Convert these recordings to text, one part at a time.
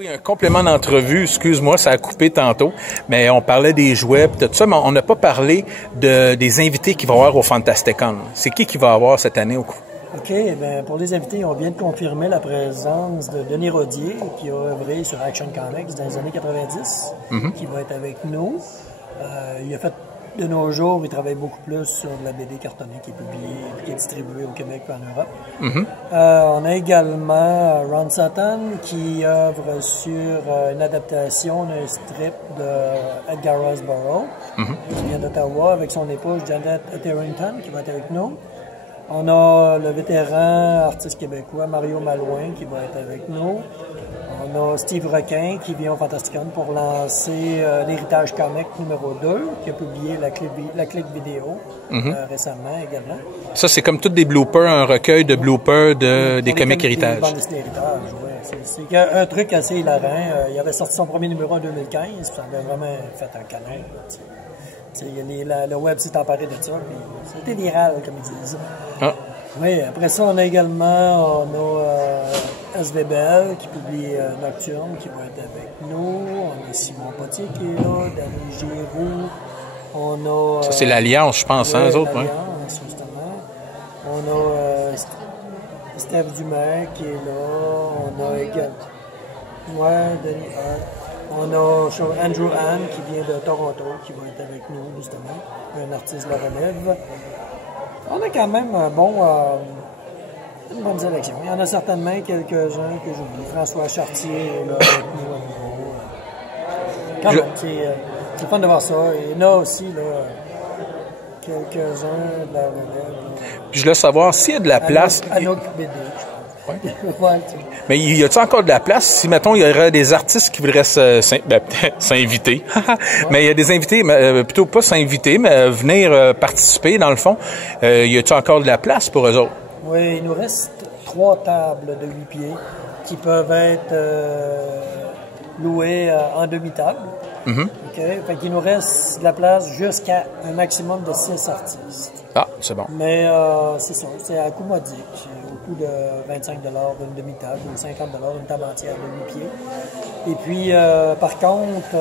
Oui, un complément d'entrevue, excuse-moi, ça a coupé tantôt, mais on parlait des jouets et tout ça, mais on n'a pas parlé des invités qu'il va y avoir au Fantasticon. C'est qui va avoir cette année au coup? OK, bien, pour les invités, on vient de confirmer la présence de Denis Rodier, qui a œuvré sur Action Comics dans les années 90, qui va être avec nous. Il a fait, de nos jours, il travaille beaucoup plus sur la BD cartonnée qui est publiée et qui est distribuée au Québec et en Europe. On a également Ron Sutton, qui œuvre sur une adaptation d'un strip de Edgar Rice Burroughs, qui vient d'Ottawa, avec son épouse Janet Etherington, qui va être avec nous. On a le vétéran artiste québécois Mario Malouin qui va être avec nous. On a Steve Requin qui vient au Fantasticon pour lancer l'Héritage Comic numéro 2, qui a publié la clique vidéo récemment également. Ça, c'est comme tous des bloopers, un recueil de bloopers des comics Héritage. Des bandes dessinées Héritage, oui. C'est un truc assez hilarant. Il avait sorti son premier numéro en 2015, puis ça avait vraiment fait un canon. Le web s'est emparé de ça, puis c'était viral, comme ils disent. Ah. Oui, après ça, on a également SVBL qui publie Nocturne, qui va être avec nous. On a Simon Potier qui est là, Danny Giroux. On a... ça, c'est l'Alliance, je pense, hein, eux autres, oui. Justement. On a Steph Dumaire qui est là. On a également... Ouais, Denis Hart. On a Andrew Ann qui vient de Toronto, qui va être avec nous, justement, un artiste de la relève. On a quand même une bonne sélection. Il y en a certainement quelques-uns que j'oublie. François Chartier est là avec nous à nouveau. C'est fun de voir ça. Et il y en a aussi là, quelques-uns de la relève. Puis je voulais savoir s'il y a de la place... Anouk BD, je crois. Ouais. Mais y a-t-il encore de la place? Si, mettons, il y aurait des artistes qui voudraient s'inviter. Mais il y a des invités, plutôt pas s'inviter, mais venir participer, dans le fond. Y a-t-il encore de la place pour eux autres? Oui, il nous reste 3 tables de 8 pieds qui peuvent être louées en demi-table. Okay? Fait qu'il nous reste de la place jusqu'à un maximum de 6 artistes. Ah, c'est bon. Mais c'est ça, c'est à coût modique. Au coût de 25 une demi-table ou 50 une table entière de 8 pieds. Et puis, par contre,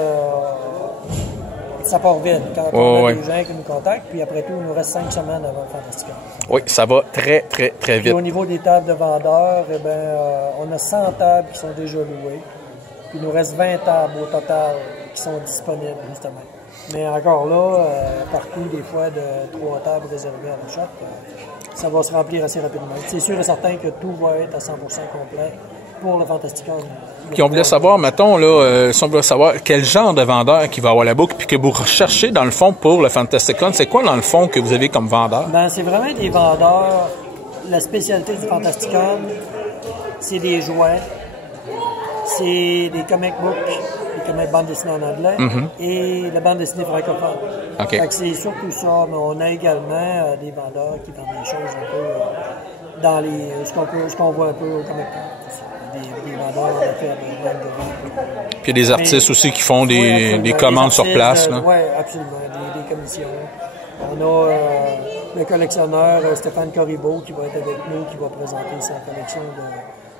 ça part vite quand on a des gens qui nous contactent. Puis après tout, il nous reste 5 semaines avant le Fantasticon. Oui, ça va très, très, très vite. Puis au niveau des tables de vendeurs, eh ben, on a 100 tables qui sont déjà louées. Puis il nous reste 20 tables au total qui sont disponibles, justement. Mais encore là, par coup, des fois, de 3 tables réservées à la shop, ça va se remplir assez rapidement. C'est sûr et certain que tout va être à 100% complet pour le Fantasticon. Puis on voulait savoir, mettons, là, si on voulait savoir quel genre de vendeur qui va avoir la boucle, puis que vous recherchez, dans le fond, pour le Fantasticon, c'est quoi, dans le fond, que vous avez comme vendeur? Ben, c'est vraiment des vendeurs. La spécialité du Fantasticon, c'est des jouets, c'est des comic books, des comic bandes dessinées en anglais, et la bande dessinée francophone. Okay. Fait que c'est surtout ça, mais on a également des vendeurs qui vendent des choses un peu dans ce qu'on voit un peu au comic book. Des vendeurs en affaires de vente. Puis il y a des artistes aussi qui font des commandes sur place. Oui, absolument, des commissions. On a le collectionneur Stéphane Corribeau qui va être avec nous, qui va présenter sa collection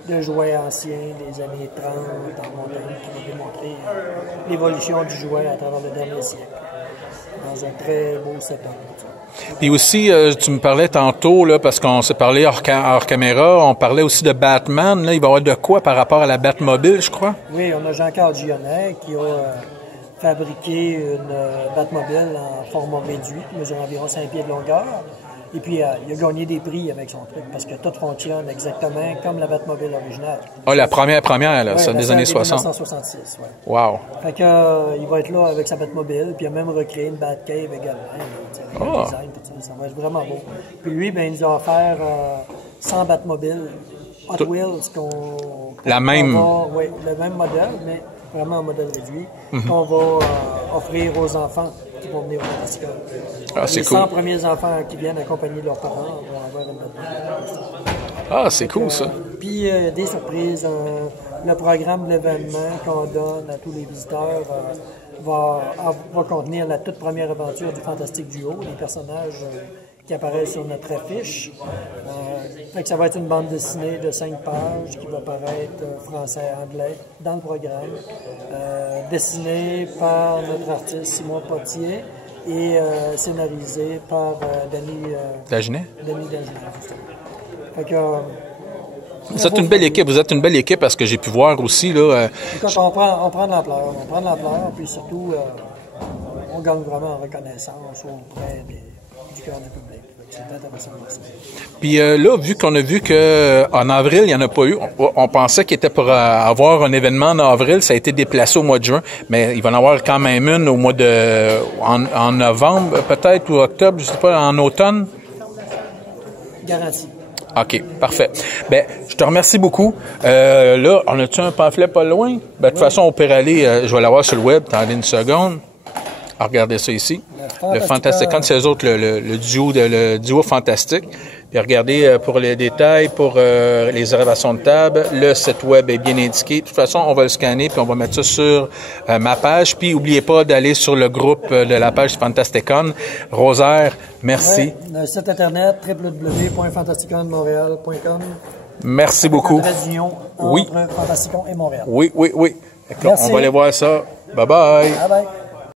de jouets anciens des années 30 en montagne, qui va démontrer l'évolution du jouet à travers le dernier siècle, dans un très beau setup. Puis aussi, tu me parlais tantôt, là, parce qu'on s'est parlé hors caméra, on parlait aussi de Batman. Là, il va y avoir de quoi par rapport à la Batmobile, je crois? Oui, on a Jean-Carl Gionnet qui a fabriqué une Batmobile en format réduit, qui mesure environ 5 pieds de longueur. Et puis, il a gagné des prix avec son truc, parce que tout fonctionne exactement comme la Batmobile originale. Ah, la première, là, ça, des années 60. 1966, oui. Wow. Fait que, il va être là avec sa Batmobile, puis il a même recréé une Batcave également. Design, tout ça va être vraiment beau. Puis lui, ben, il nous a offert 100 Batmobiles Hot Wheels la même. Oui, le même modèle, mais vraiment un modèle réduit, qu'on va offrir aux enfants qui vont venir au Fantasticon. Ah, c'est cool. Les 100 premiers enfants qui viennent accompagner leurs parents vont avoir une Batmobile. Ah, c'est cool, ça. Puis des surprises. Le programme de l'événement qu'on donne à tous les visiteurs va contenir la toute première aventure du Fantastique Duo, les personnages qui apparaît sur notre affiche. Fait que ça va être une bande dessinée de 5 pages qui va paraître français-anglais dans le programme, dessinée par notre artiste Simon Potier et scénarisée par Denis Dagenet. Denis Dagenet, justement. Fait que, vous êtes une belle équipe. Vous êtes une belle équipe parce que j'ai pu voir aussi là. Écoute, on prend de l'ampleur. On prend de l'ampleur, puis surtout, on gagne vraiment en reconnaissance auprès du cœur du public. C'est intéressant de voir ça. Puis là, vu qu'on a vu que en avril, il n'y en a pas eu, on pensait qu'il était pour avoir un événement en avril, ça a été déplacé au mois de juin, mais il va en avoir quand même une au mois en novembre, peut-être, ou octobre, je sais pas, en automne. Garanti. OK, parfait. Ben, je te remercie beaucoup. Là, on a-tu un pamphlet pas loin? Ben, de toute façon, on peut aller, je vais l'avoir sur le web, attendez une seconde. Regardez ça ici. Le Fantasticon, c'est eux autres, le duo fantastique. Puis regardez pour les détails, pour les réservations de table, le site web est bien indiqué. De toute façon, on va le scanner puis on va mettre ça sur ma page. Puis n'oubliez pas d'aller sur le groupe de la page Fantasticon. Rosaire, merci. Ouais, le site internet www.fantasticonmontréal.com. Merci beaucoup. L'adresse d'union entre Fantasticon et Montréal. Oui. Merci. On va aller voir ça. Bye bye. Bye bye.